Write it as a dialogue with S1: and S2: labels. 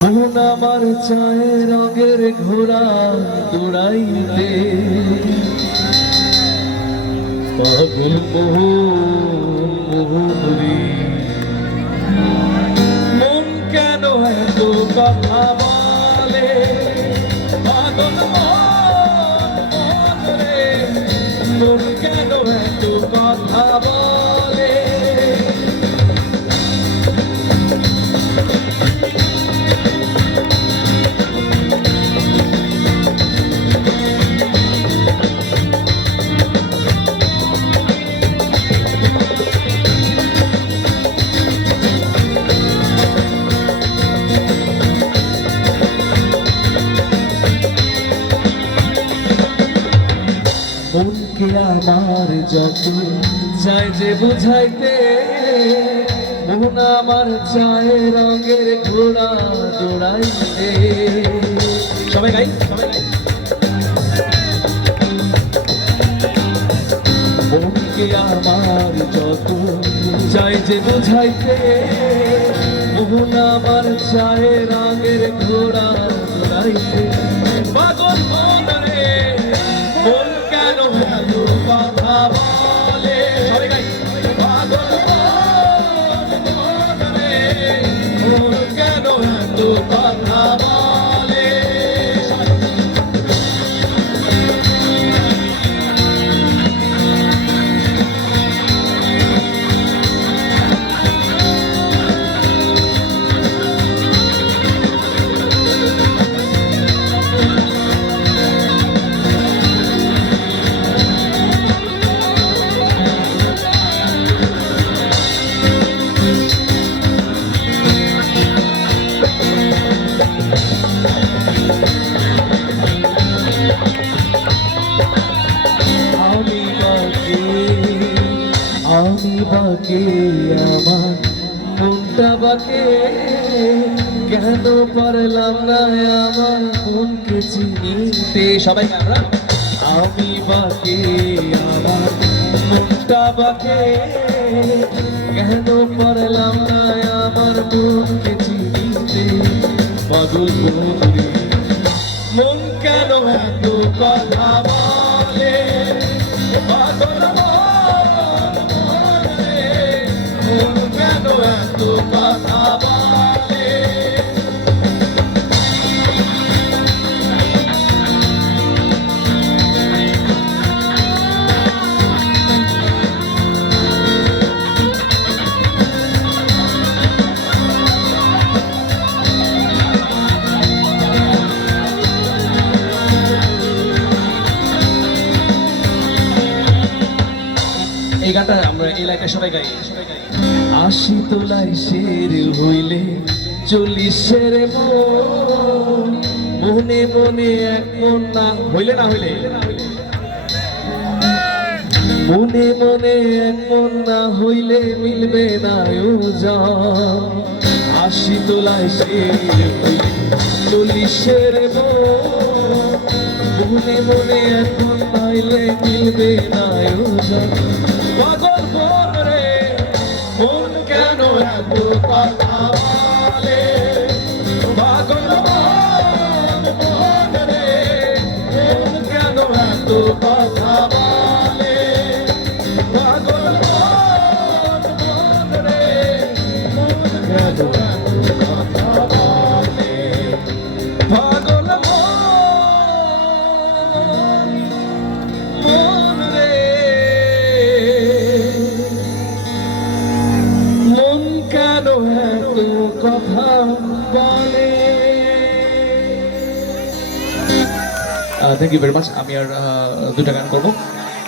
S1: মন আমার চায় রঙের ঘোড়া দৌড়াইতে। পাগল মোহন মোহন রে মন কেন এত কথা বলে? পাগল মন কেন এত কথা বলে? মনকে আমার যত চাই যে বুঝাইতে মন আমার চায় রঙের ঘোড়া দৌড়াইতে সবাই গাই সবাই গাই। মনকে আমার যত চাই যে বুঝাইতে মন আমার চায় রঙের ঘোড়া দৌড়াইতে কথা বাকে আমার মনটা বাকে। কেন পারলাম না আমার মনকে চিনিতে? সবাই আমরা? আমি বাকে আমার মনটা বাকে। কেন পারলাম না আমার মনকে এই গানটা আশি তোলাই শের হইলে চল্লিশের মন, মনে এক না হইলে না হইলে? মনে মনে এক না হইলে মিলবে না ওজন আশি তোলাই শের হইলে চল্লিশের মন, মনে মন নাইলে মিলবে না ওজন পাগল কেন এত কথা বলে? পাগল মন কেন এত কথা থ্যাংক ইউ ভেরি মাচ আমি আর দুটা গান করব।